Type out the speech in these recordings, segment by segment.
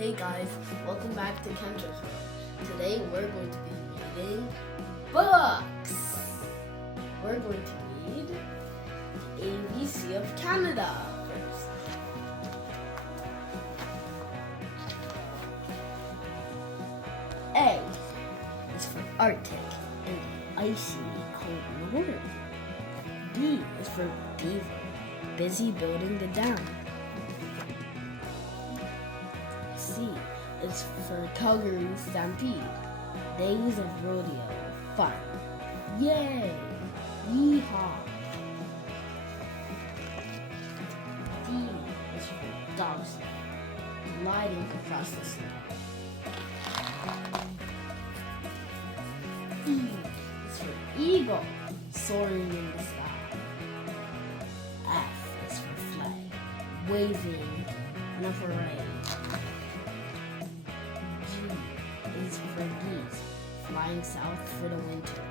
Hey guys, welcome back to Kenssar. Today we're going to be reading books. We're going to read ABC of Canada first. A is for Arctic and icy cold north. B is for Beaver, busy building the dam. C is for Calgary Stampede, days of rodeo, fun. Yay! Yeehaw! D is for Dog Snow, gliding across the snow. E is for Eagle, soaring in the sky. F is for Flag, waving in a parade. Is for geese, flying south for the winter.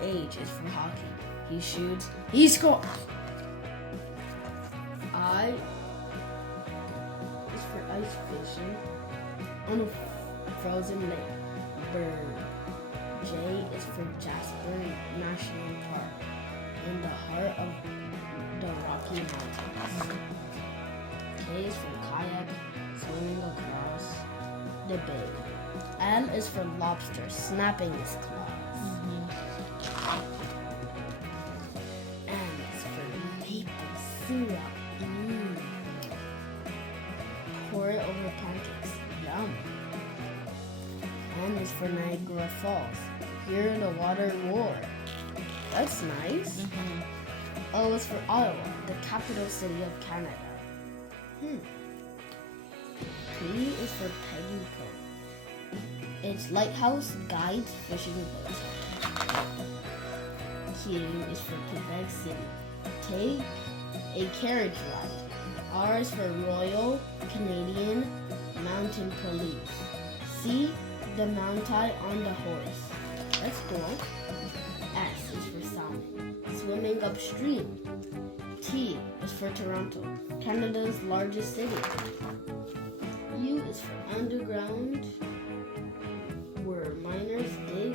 H is for hockey. He shoots, he scores. I is for ice fishing on a frozen lake. Bird. J is for Jasper National Park, in the heart of the Rocky Mountains. K is for kayak, swimming across the bay. L is for lobster, snapping his claws. N is for maple syrup. Pour it over pancakes. Yum. N is for Niagara Falls. Hear the water roar. That's nice. O is for Ottawa, the capital city of Canada. P is for Peggy Cove. It's lighthouse, guides, fishing boats. Q is for Quebec City. Take a carriage ride. R is for Royal Canadian Mounted Police. C, the Mountie on the horse. That's cool. S is for salmon, swimming upstream. T is for Toronto, Canada's largest city. U is for underground, where miners dig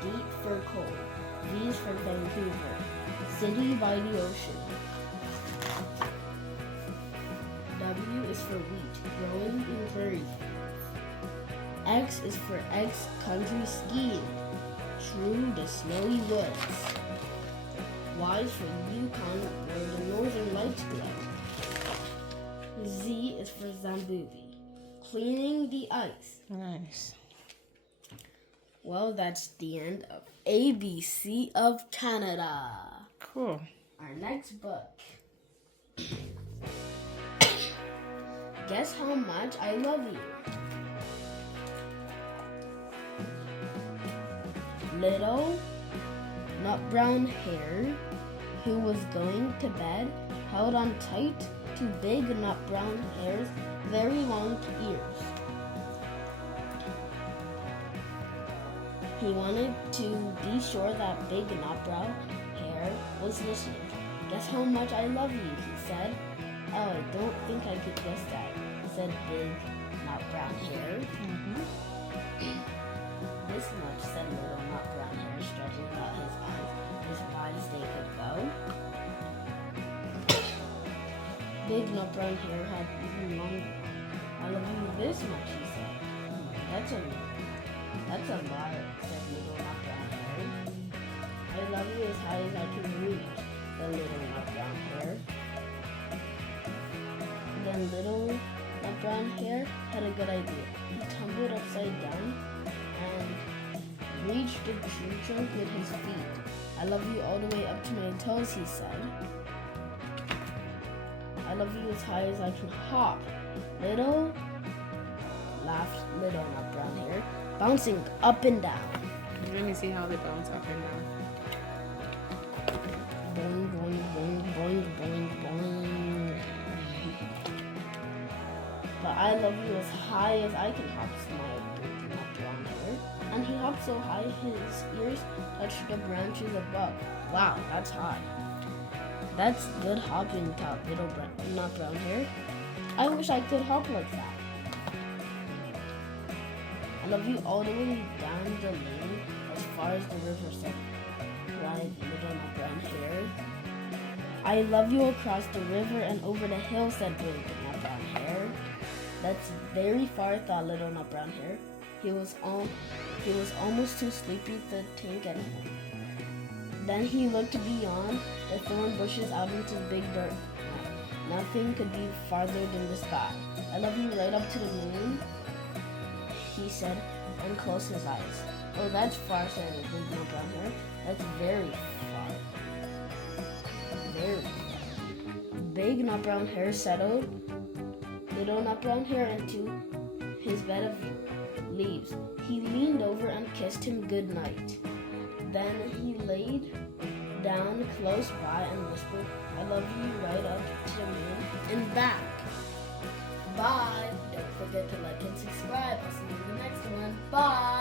deep for coal. V is for Vancouver, city by the ocean. W is for wheat, growing in prairie fields. X is for X country skiing, through the snowy woods. Y is for Yukon, where the northern lights glow. Z is for Zambezi, cleaning the ice. Nice. Well, that's the end of ABC of Canada. Cool. Our next book. Guess how much I love you. Little nut brown hare who was going to bed held on tight to big nut brown hare's very long ears. He wanted to be sure that big nut brown hare was listening. Guess how much I love you, he said. Oh, I don't think I could guess that, said big nut brown hare. This much, said little nut brown hare, stretching out his eyes as wide as they could go. Big nut brown hare had even longer. I love you this much, he said. That's a lot, said little nut brown hare. I love you as high as I can reach, the little nut brown hare. Then little nut brown hare had a good idea. He tumbled upside down and reached the tree trunk with his feet. I love you all the way up to my toes, he said. I love you as high as I can hop. Laughed little nut brown hare, bouncing up and down. Let me see how they bounce up and down. Boing, boing, boing, boing, boing, boing. But I love you as high as I can hop, smiled big nut brown hare. And he hopped so high his ears touched the branches above. Wow, that's high. That's good hopping, thought little nut brown hare. I wish I could hop like that. love you all the way down the lane as far as the riverside. Right, little nut brown hair. I love you across the river and over the hill, said big nut brown hair. That's very far, thought little nut brown hair. He was almost too sleepy to think anymore. Then he looked beyond the thorn bushes out into the big dark night. Nothing could be farther than the sky. I love you right up to the moon, he said, and closed his eyes. Oh, that's far, said the big nut brown hair. That's very far. Very far. Big nut brown hair settled little nut brown hair into his bed of leaves. He leaned over and kissed him good night. Then he laid down close by and whispered, I love you right up to the moon and back. Bye. Don't forget to like and subscribe. I'll see you in the next one. Bye.